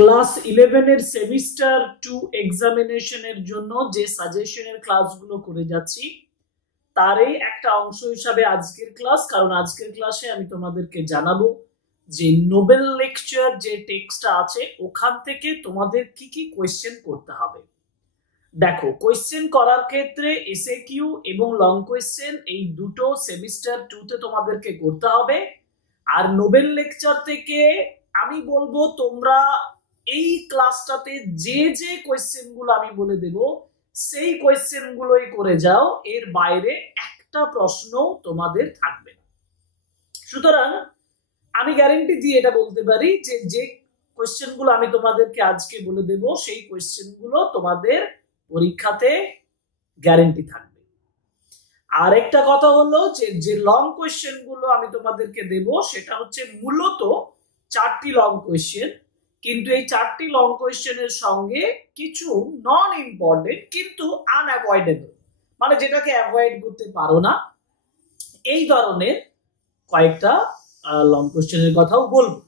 ক্লাস 11 এর সেমিস্টার 2 এক্সামিনেশনের জন্য যে সাজেশনের ক্লাসগুলো করে যাচ্ছি তারই একটা অংশ হিসাবে আজকের ক্লাস। কারণ আজকের ক্লাসে আমি তোমাদেরকে জানাবো যে নোবেল লেকচার যে টেক্সটটা আছে ওখান থেকে তোমাদের কি কি কোয়েশ্চেন করতে হবে। দেখো, কোয়েশ্চেন করার ক্ষেত্রে এসএকিউ এবং লং কোয়েশ্চেন এই দুটো সেমিস্টার 2 তে তোমাদেরকে করতে হবে। আর নোবেল লেকচার থেকে আমি বলবো তোমরা এই ক্লাসটাতে যে যে কোয়েশ্চেন গুলো আমি বলে দেব সেই কোয়েশ্চেন গুলোই করে যাও, এর বাইরে একটা প্রশ্ন তোমাদের থাকবে না। সুতরাং আমি গ্যারান্টি দিয়ে এটা বলতে পারি যে যে কোয়েশ্চেন গুলো আমি তোমাদেরকে আজকে বলে দেব সেই কোয়েশ্চেন গুলো তোমাদের পরীক্ষাতে গ্যারান্টি থাকবে। আর একটা কথা হলো যে লং কোয়েশ্চেন গুলো আমি তোমাদেরকে দেব সেটা হচ্ছে মূলত 4টি লং কোয়েশ্চেন, কিন্তু এই 4টি লং কোয়েশ্চেনের সঙ্গে কিছু নন ইম্পর্টেন্ট কিন্তু আনঅ্যাভয়েডেবল, মানে যেটাকে অ্যাভয়েড করতে পারো না, এই ধরনের কয়েকটা লং কোয়েশ্চেনের কথাও বলবো।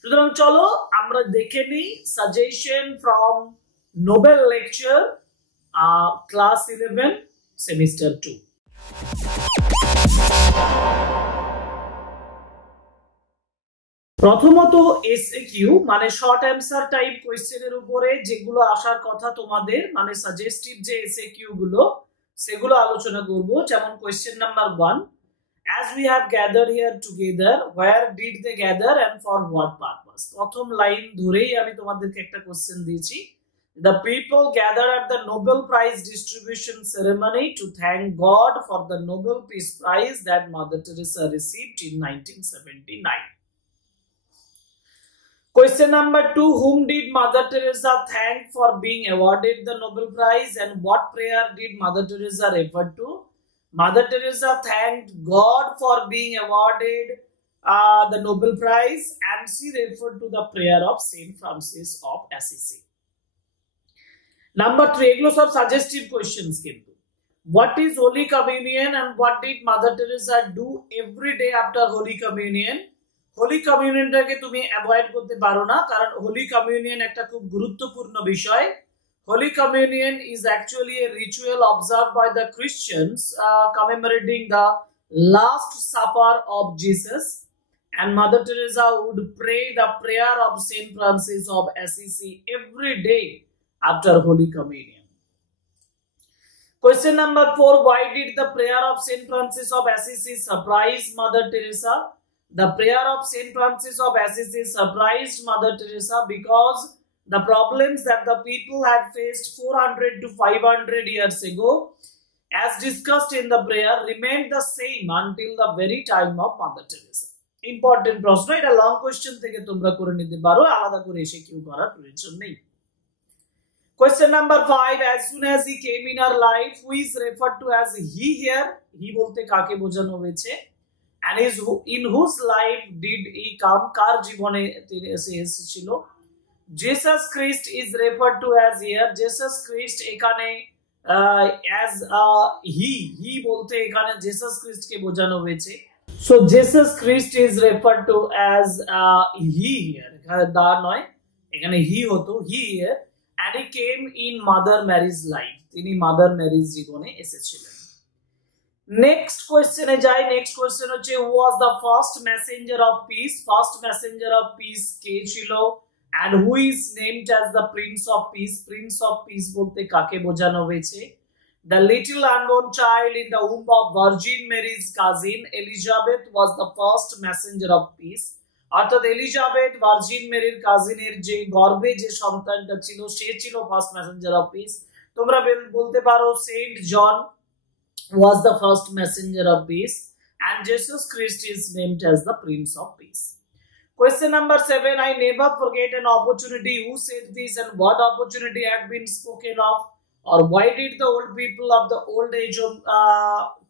সুতরাং চলো আমরা দেখে নিই suggestion from Nobel lecture class 11 semester 2। প্রথমত এসএকিউ মানে শর্ট অ্যান্সার টাইপ কোয়েশ্চেনের উপরে যেগুলো আসার কথা তোমাদের, মানে সাজেস্টিভ যে এসএকিউ গুলো সেগুলো আলোচনা করব। যেমন question number 1, as we have gathered here together, where did they gather and for what purpose? প্রথম লাইন ধরেই আমি তোমাদেরকে একটা কোশ্চেন দিয়েছি। The people gathered at the Nobel Prize distribution ceremony to thank God for the Nobel Peace Prize that Mother Teresa received in 1979. Question number 2, whom did Mother Teresa thank for being awarded the Nobel Prize and what prayer did Mother Teresa refer to? Mother Teresa thanked God for being awarded the Nobel Prize and she referred to the prayer of Saint Francis of Assisi. Number 3, এগুলো সব suggestive questions কিন্তু। What is Holy Communion and what did Mother Teresa do every day after Holy Communion? Holi কমিউনিয়নটাকে তুমি অ্যাভয়েড করতে পারো না, কারণ হোলি কমিউনিয়ন একটা খুব গুরুত্বপূর্ণ বিষয়। Holy communion is actually a ritual observed by the Christians commemorating the last supper of Jesus, and Mother Teresa would pray the prayer of Saint Francis of Assisi every day after Holy Communion. Question number 4, why did the prayer of Saint Francis of Assisi surprise Mother Teresa? The prayer of Saint Francis of Assisi surprised Mother Teresa because the problems that the people had faced 400 to 500 years ago, as discussed in the prayer, remained the same until the very time of Mother Teresa. Important প্রশ্ন, এটা long question থেকে তোমরা করে নিতে পারো, আলাদা করে এসে কিউ করার প্রয়োজন নেই। Question number 5, as soon as he came in her life, who is referred to as he here? He বলতে কাকে বোঝানো হয়েছে? And in whose life did he come? কার জীবনে তিনি এসেছিল? Jesus Christ is referred to as here. Jesus Christ এখানে as he বলতে এখানে Jesus Christ কে বোঝানো হয়েছে। So Jesus Christ is referred to as he here. এখানে দা নয়, এখানে he হতো, he here, and he came in Mother Mary's life. তিনি মাদার ম্যারির জীবনে এসেছিলেন। নেক্সট কোয়েশ্চেনে যাই। নেক্সট কোয়েশ্চেন হচ্ছে who was the first messenger of peace? First messenger of peace কে ছিল? and who is named as the prince of peace? Prince of piece বলতে কাকে বোঝানো হয়েছে? the little unborn child in the womb of Virgin Mary's cousin Elizabeth was the first messenger of peace. অর্থাৎ Elizabeth virgin মেরির কাজিনের যে গর্ভে যে সন্তানটা ছিল সে ছিল ফার্স্ট মেসেঞ্জার অফ পিস। তোমরা বলতে পারো Saint John was the first messenger of peace and Jesus Christ is named as the Prince of Peace. Question number 7, I never forget an opportunity. Who said this and what opportunity had been spoken of? Or why did the old people of the old age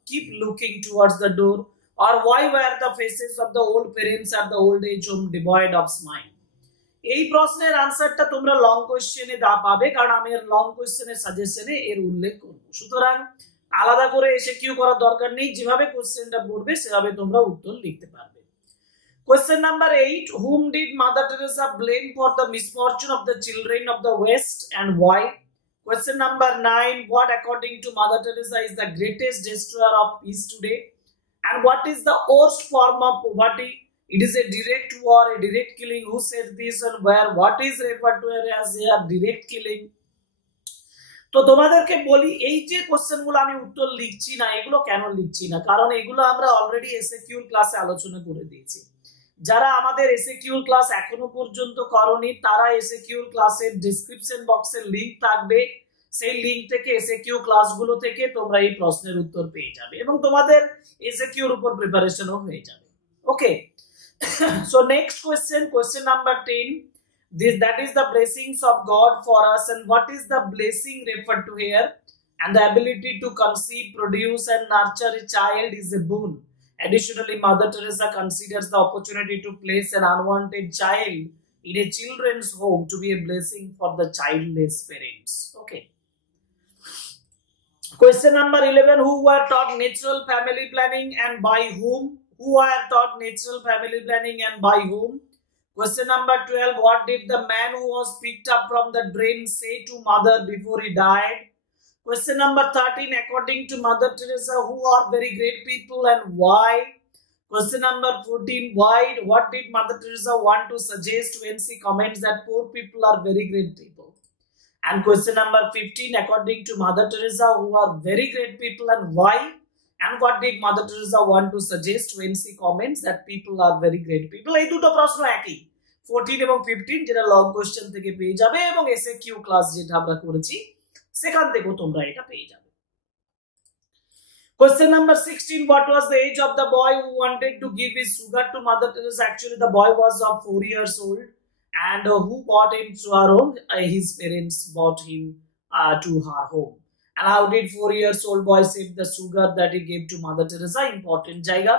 keep looking towards the door? Or why were the faces of the old parents at the old age home devoid of smile? এই প্রশ্নের আনসারটা তোমরা লং কোশ্চেনে পাবে, কারণ আমি এর লং কোশ্চেনের সাজেশনে এর উল্লেখ করব। সুতরাং আলাদা করে এসে কিউ করার দরকার নেই, যেভাবে কোশ্চেনটা পড়বে সেভাবে তোমরা উত্তর লিখতে পারবে। Question number 8. Whom did Mother Teresa blame for the misfortune of the children of the West and why? Question number 9. What according to Mother Teresa is the greatest destroyer of peace today? And what is the worst form of poverty? It is a direct war, a direct killing. Who said this and where? What is referred to as a direct killing? তো তোমাদেরকে বলি এই যে কোশ্চেনগুলো আমি উত্তর লিখছি না, এগুলো কেন লিখছি না, কারণ এগুলো আমরা অলরেডি এসএকিউ ক্লাসে আলোচনা করে দিয়েছি। যারা আমাদের এসএকিউ ক্লাস এখনো পর্যন্ত করনি তারা এসএকিউ ক্লাসের ডেসক্রিপশন বক্সে লিংক থাকবে, সেই লিংক থেকে এসএকিউ ক্লাসগুলো থেকে তোমরা এই প্রশ্নের উত্তর পেয়ে যাবে এবং তোমাদের এসএকিউর উপর প্রিপারেশনও হয়ে যাবে। Okay, so next question number 10. That is the blessings of God for us, and what is the blessing referred to here? And the ability to conceive, produce and nurture a child is a boon. Additionally, Mother Teresa considers the opportunity to place an unwanted child in a children's home to be a blessing for the childless parents. Okay. Question number 11. Who were taught natural family planning and by whom? Who were taught natural family planning and by whom? Question number 12. What did the man who was picked up from the drain say to mother before he died? Question number 13. According to Mother Teresa, who are very great people and why? Question number 14. What did Mother Teresa want to suggest when she comments that poor people are very great people? And question number 15. According to Mother Teresa, who are very great people and why? And what did Mother Teresa want to suggest when she comments that people are very great people? এই দুটো প্রশ্ন একই, 14 এবং 15, যেটা long question থেকে পেয়ে যাবে এবং এসএকিউ ক্লাস যেটা আমরা করেছি সেখান থেকেও তোমরা এটা পেয়ে যাবে। Question number 16. What was the age of the boy who wanted to give his sugar to Mother Teresa? Actually, the boy was of 4 years old, and who brought him to her home? His parents brought him to her home. And how did 4 years old boy save the sugar that he gave to Mother Teresa? Important jaiga.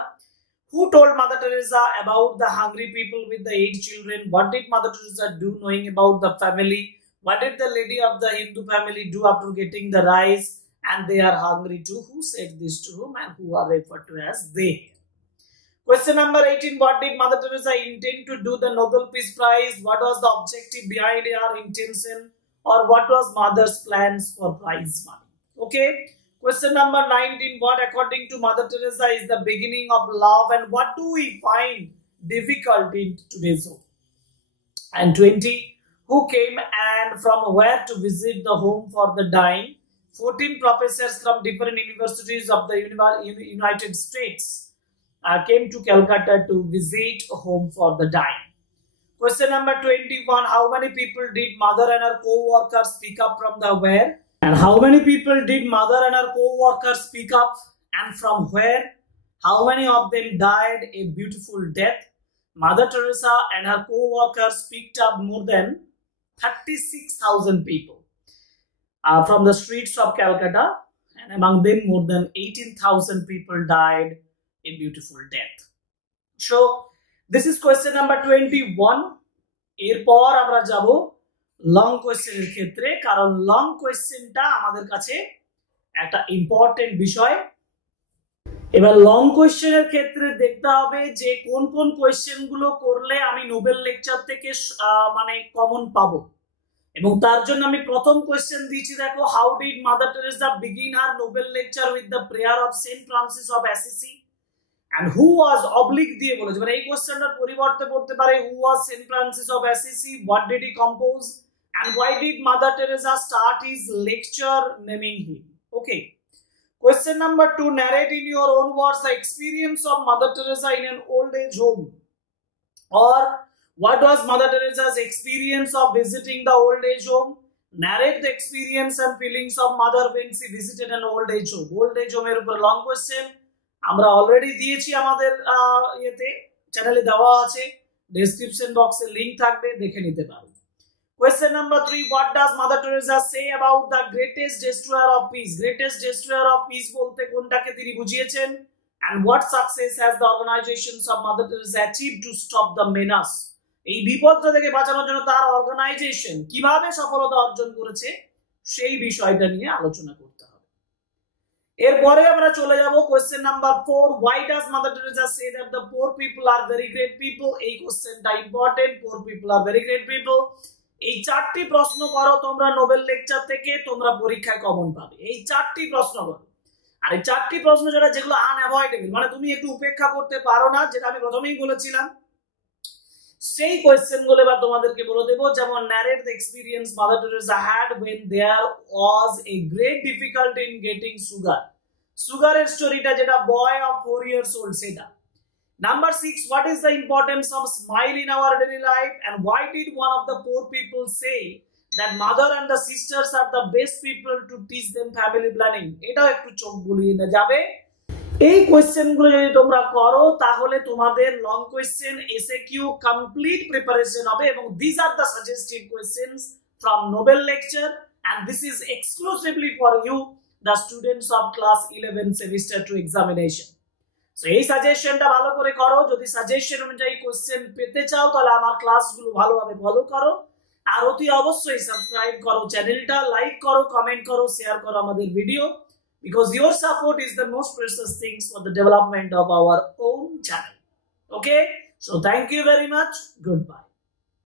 Who told Mother Teresa about the hungry people with the 8 children? What did Mother Teresa do knowing about the family? What did the lady of the Hindu family do after getting the rice and they are hungry too? Who said this to whom and who are referred to as they? Question number 18. What did Mother Teresa intend to do the Nobel Peace Prize? What was the objective behind her intention? Or what was mother's plans for prize money? Okay. Question number 19. What according to Mother Teresa is the beginning of love and what do we find difficult in today's home? And 20. Who came and from where to visit the home for the dying? 14 professors from different universities of the United States came to Calcutta to visit home for the dying. Question number 21. How many people did Mother and her co-workers pick up from the where? And how many people did Mother and her co-workers pick up and from where? How many of them died a beautiful death? Mother Teresa and her co-workers picked up more than 36,000 people from the streets of Calcutta, and among them more than 18,000 people died a beautiful death. So this is question number 21. এরপর আমরা যাব লং কোয়েশ্চেনের ক্ষেত্রে, কারণ লং কোয়েশ্চেনটা আমাদের কাছে একটা ইম্পর্টেন্ট বিষয়। এবার লং কোয়েশ্চেনের ক্ষেত্রে দেখতে হবে যে কোন কোন কোয়েশ্চেনগুলো করলে আমি নোবেল লেকচার থেকে মানে কমন পাবো, এবং তার জন্য আমি প্রথম কোয়েশ্চেন দিয়েছি, দেখো, how did Mother Teresa begin her Nobel lecture with the prayer of Saint Francis of Assisi and who was অবলিক দিয়ে বলেছে, মানে এই কোয়েশ্চেনটার পরিবর্তে পড়তে পারে who was Saint Francis of Assisi, what did he compose and why did Mother Teresa start his lecture naming him. Okay. Question number 2. Narrate in your own words the experience of Mother Teresa in an old age home, or what was Mother Teresa's experience of visiting the old age home. Narrate the experience and feelings of mother when she visited an old age home. Old age home এর উপর long question আমরা অলরেডি দিয়েছি, আমাদের ইয়েতে চ্যানেলে দেওয়া আছে, ডেসক্রিপশন বক্সে লিংক থাকবে, দেখে নিতে পারো। Question number 3. What does Mother Teresa say about the greatest destroyer of peace? Greatest destroyer of peace বলতে কোনটাকে তিনি বুঝিয়েছেন? And what success has the organizations of Mother Teresa achieved to stop the menace? এই বিপদটা থেকে বাঁচানোর জন্য তার অর্গানাইজেশন কিভাবে সফলতা অর্জন করেছে সেই বিষয়টা নিয়ে আলোচনা করতে হবে। এরপরে আমরা চলে যাব question number 4, why does Mother Teresa say that the poor people are very great people? এই কোশ্চেনটা important, poor people are very great people। এই চারটি প্রশ্ন করো তোমরা নোবেল লেকচার থেকে, তোমরা পরীক্ষায় কমন পাবে। এই চারটি প্রশ্ন করো, আর এই চারটি প্রশ্ন যেগুলো আনঅ্যাভয়েডেবল, মানে তুমি একটু উপেক্ষা করতে পারো না, যেটা আমি প্রথমেই বলেছিলাম, সেই কোয়েশ্চেন গুলো এবার তোমাদেরকে বলে দেবো। যেমন narrate the experience Mother Teresa had when there was a great difficulty in getting sugar। সুগারের স্টোরিটা, যেটা boy of 4 years old, সেটা। Number 6, what is the importance of smile in our daily life, and why did one of the poor people say that mother and the sisters are the best people to teach them family planning? এটাও একটু চোখ বুলিয়ে যাবে। এই কোয়েশ্চেন গুলো যদি তোমরা করো তাহলে তোমাদের long question SAQ complete preparation হবে, এবং this are the suggested questions from Nobel lecture, and this is exclusively for you the students of class 11 semester 2 examination. সো এই সাজেশনটা ভালো করে করো। যদি সাজেশন অনুযায়ী কোয়েশ্চেন পেতে চাও তাহলে আমার ক্লাসগুলো ভালোভাবে ফলো করো, আর অতি অবশ্যই সাবস্ক্রাইব করো চ্যানেলটা, লাইক করো, কমেন্ট করো, শেয়ার করো আমাদের video, because your support is the most precious things for the development of our own channel. Okay, so thank you very much. Goodbye.